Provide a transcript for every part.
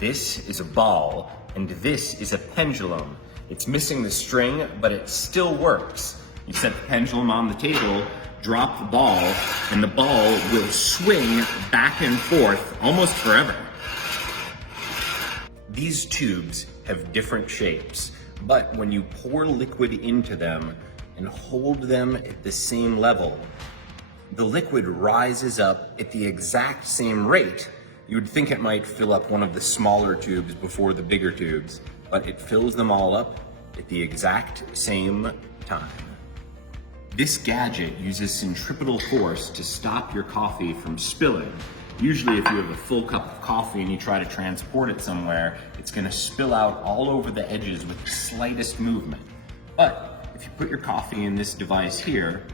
This is a ball, and this is a pendulum. It's missing the string, but it still works. You set the pendulum on the table, drop the ball, and the ball will swing back and forth almost forever. These tubes have different shapes, but when you pour liquid into them and hold them at the same level, the liquid rises up at the exact same rate. You would think it might fill up one of the smaller tubes before the bigger tubes, but it fills them all up at the exact same time. This gadget uses centripetal force to stop your coffee from spilling. Usually if you have a full cup of coffee and you try to transport it somewhere, it's gonna spill out all over the edges with the slightest movement. But if you put your coffee in this device here,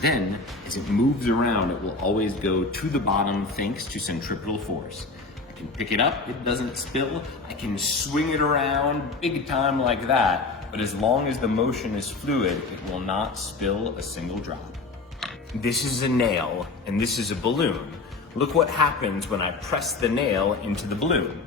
then as it moves around, it will always go to the bottom thanks to centripetal force. I can pick it up, it doesn't spill. I can swing it around big time like that, but as long as the motion is fluid, it will not spill a single drop. This is a nail, and this is a balloon. Look what happens when I press the nail into the balloon.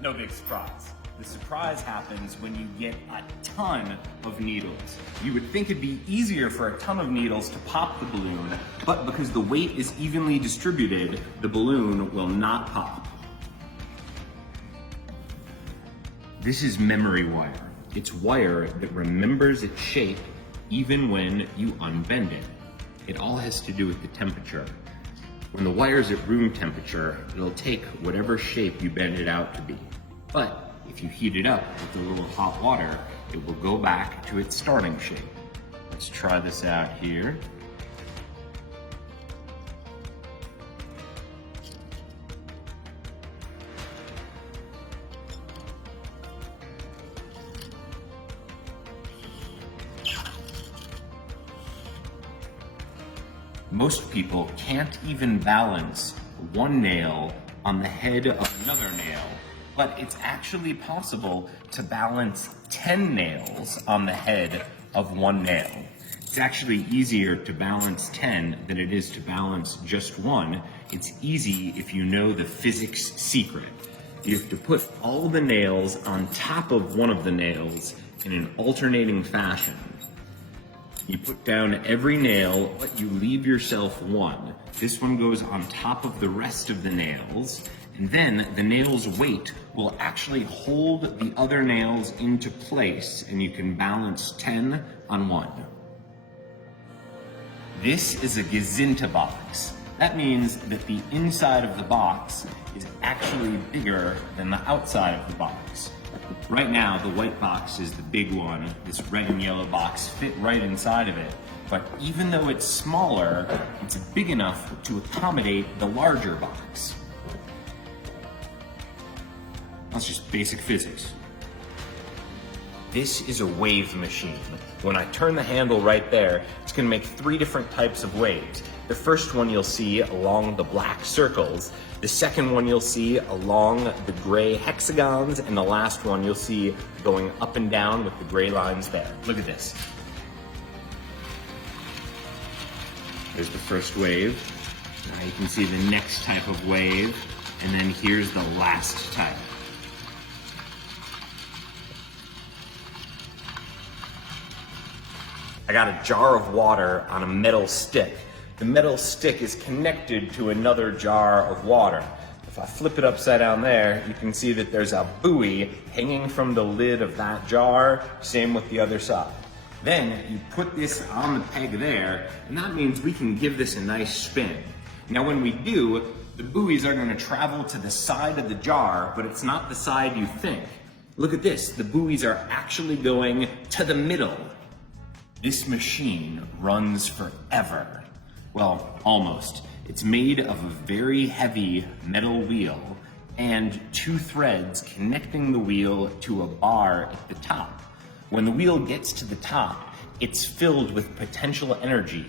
No big surprise. The surprise happens when you get a ton of needles. You would think it'd be easier for a ton of needles to pop the balloon, but because the weight is evenly distributed, the balloon will not pop. This is memory wire. It's wire that remembers its shape even when you unbend it. It all has to do with the temperature. When the wire's at room temperature, it'll take whatever shape you bend it out to be. But if you heat it up with a little hot water, it will go back to its starting shape. Let's try this out here. Most people can't even balance one nail on the head of another nail, but it's actually possible to balance 10 nails on the head of one nail. It's actually easier to balance 10 than it is to balance just one. It's easy if you know the physics secret. You have to put all the nails on top of one of the nails in an alternating fashion. You put down every nail, but you leave yourself one. This one goes on top of the rest of the nails, and then the nail's weight will actually hold the other nails into place, and you can balance 10 on one. This is a Gazinta box. That means that the inside of the box is actually bigger than the outside of the box. Right now, the white box is the big one. This red and yellow box fit right inside of it. But even though it's smaller, it's big enough to accommodate the larger box. That's just basic physics. This is a wave machine. When I turn the handle right there, it's gonna make 3 different types of waves. The first one you'll see along the black circles, the second one you'll see along the gray hexagons, and the last one you'll see going up and down with the gray lines there. Look at this. There's the first wave. Now you can see the next type of wave, and then here's the last type. I got a jar of water on a metal stick. The metal stick is connected to another jar of water. If I flip it upside down there, you can see that there's a buoy hanging from the lid of that jar, same with the other side. Then you put this on the peg there, and that means we can give this a nice spin. Now when we do, the buoys are gonna travel to the side of the jar, but it's not the side you think. Look at this, the buoys are actually going to the middle. This machine runs forever. Well, almost. It's made of a very heavy metal wheel and 2 threads connecting the wheel to a bar at the top. When the wheel gets to the top, it's filled with potential energy.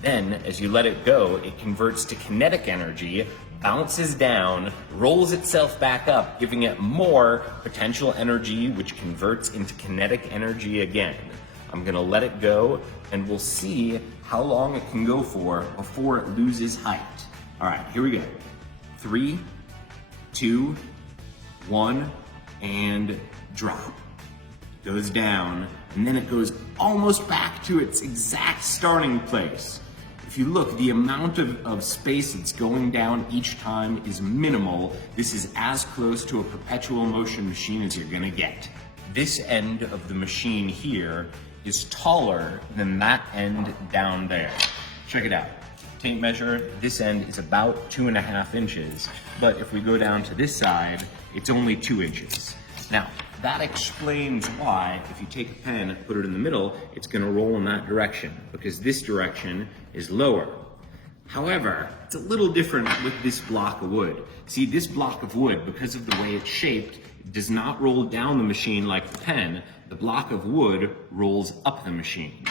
Then, as you let it go, it converts to kinetic energy, bounces down, rolls itself back up, giving it more potential energy, which converts into kinetic energy again. I'm gonna let it go, and we'll see how long it can go for before it loses height. All right, here we go. 3, 2, 1 and drop. Goes down, and then it goes almost back to its exact starting place. If you look, the amount of space that's going down each time is minimal. This is as close to a perpetual motion machine as you're gonna get. This end of the machine here is taller than that end down there. Check it out. Tape measure, this end is about 2.5 inches, but if we go down to this side, it's only 2 inches. Now, that explains why, if you take a pen, put it in the middle, it's gonna roll in that direction, because this direction is lower. However, it's a little different with this block of wood. See, this block of wood, because of the way it's shaped, does not roll down the machine like the pen. The block of wood rolls up the machine.